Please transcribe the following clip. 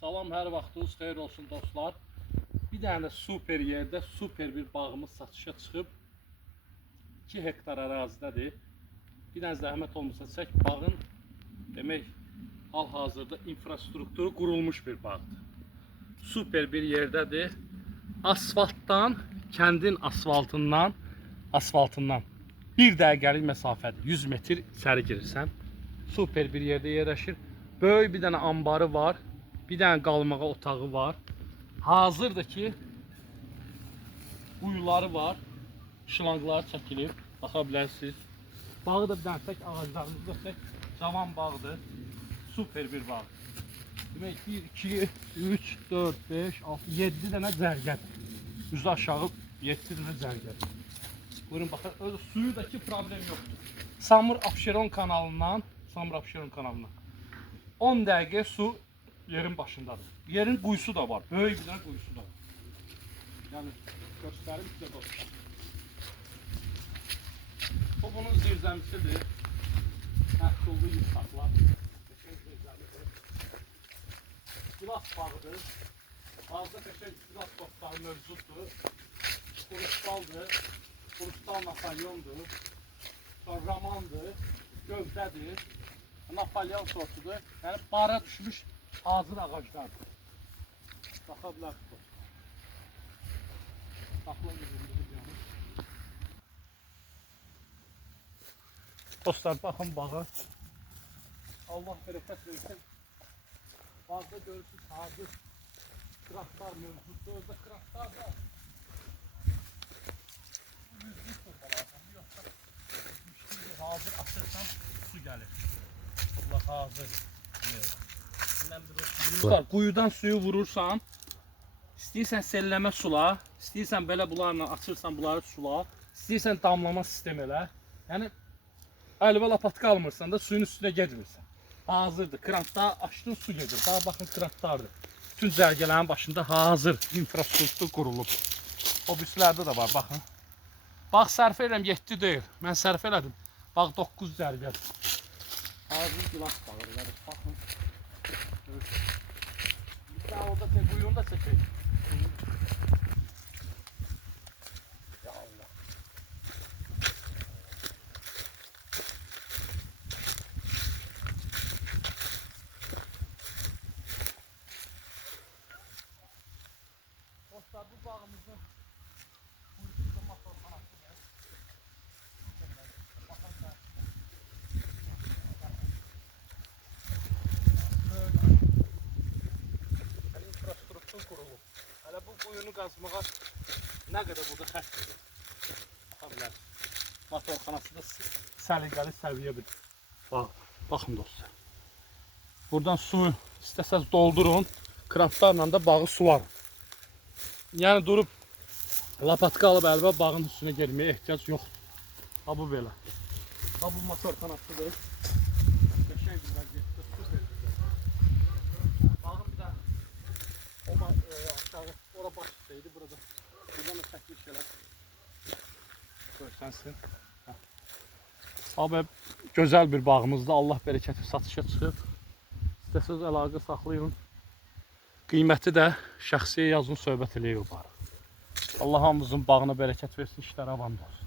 Salam, hər vaxtınız xeyir olsun dostlar. Bir dənə super yerdə super bir bağımız satışa çıxıb. 2 hektar ərazidədir. Bir dənə zəhmət olmasa çək, bağın demək hal-hazırda infrastrukturu qurulmuş bir bağdır. Super bir yerdədir. Asfaltdan, kəndin asfaltından bir dəqiqəlik məsafədir. 100 metr içəri girirsən. Super bir yerdə yerləşir. Böyük bir dənə ambarı var. Bir dənə qalmağa otağı var. Hazırdır ki, quyuları var. Şlanqları çəkilib. Baxa bilərsiniz. Bağı da bir dənə tək ağaclarımız da tək cavan bağdır. Super bir bağ. Demək 1, 2, 3, 4, 5, 6, 7 dənə zərgədir. Üzü aşağı 7 dənə zərgədir. Buyurun baxın, öz suyudakı problem yoxdur. Samur Abşeron kanalından 10 dəqiqə su yerin başındadır. Yerin quyusu da var. Böyük bir dənə quyusu da var. Yəni göstərim sizə dostlar. Bu bunun zirzəmisidir. Məhsullu yıxaqlar. Gilas bağıdır. Bazda qəşəng gilas dostları mövcuddur. Kurustaldır. Kurustal Napolyondur. Ramandır. Gövdədir. Napolyon sortudur. Yəni bara düşmüş hazır ağaclardır. Baxa bilərsiniz. Saxla gözünüzü. Dostlar baxın bağa. Allah bərəkət versin. Bazda görürsünüz hazır qıratlar mövcuddur. Özdə qıratlar da yüzlük topalardan. Yoxsa hazır atırsan su gəlir. Allah hazır. Quyudan suyu vurursan, istəyirsən selləmə sula, istəyirsən belə bunlarla açırsan bunları sula, istəyirsən damlama sistemi elə. Yəni əlvə lapatka almırsan da suyun üstünə getmirsən. Hazırdır. Krantda açdın su gedir. Daha baxın krantlardır. Bütün zərgələrin başında hazır infrastruktur qurulub. O birisilərdə də var baxın. Bağ sərf edirəm 7 deyil. Mən sərf elədim. Bağ 9 zərgədir. Hazır gilas bağırlar. Baxın. Bir daha orada quyunu da çəkək. Ya Allah. Dostlar bu bağımızın quyusunda motorxanası var. Qurulub. Hələ bu quyunu qazmağa nə qədər burada xərc edir? Baxa bilərsiniz. Motorxanası da səliqəli səviyyə bir bağ. Baxın dostlar. Buradan suyu istəsəz doldurun, krantlarla da bağı suların. Yəni durub lapatka alıb əlbə bağın üstünə gelməyə ehtiyac yoxdur. Ha bu belə. Ha bu motorxanasıdır. Qəşəng bir vəziyyətdə super güzel. Bağın bir də aşağı ora başlaydı burada. Buradan da çəkiliş gələr. Görsənsin. Abi gözəl bir bağımızda Allah bərəkəti satışa çıxıb. İstəsəz əlaqə saxlayın. Qiyməti də şəxsiyə yazın, söhbət eləyin. Allah hamımızın bağına bərəkət versin, işlər avan olsun.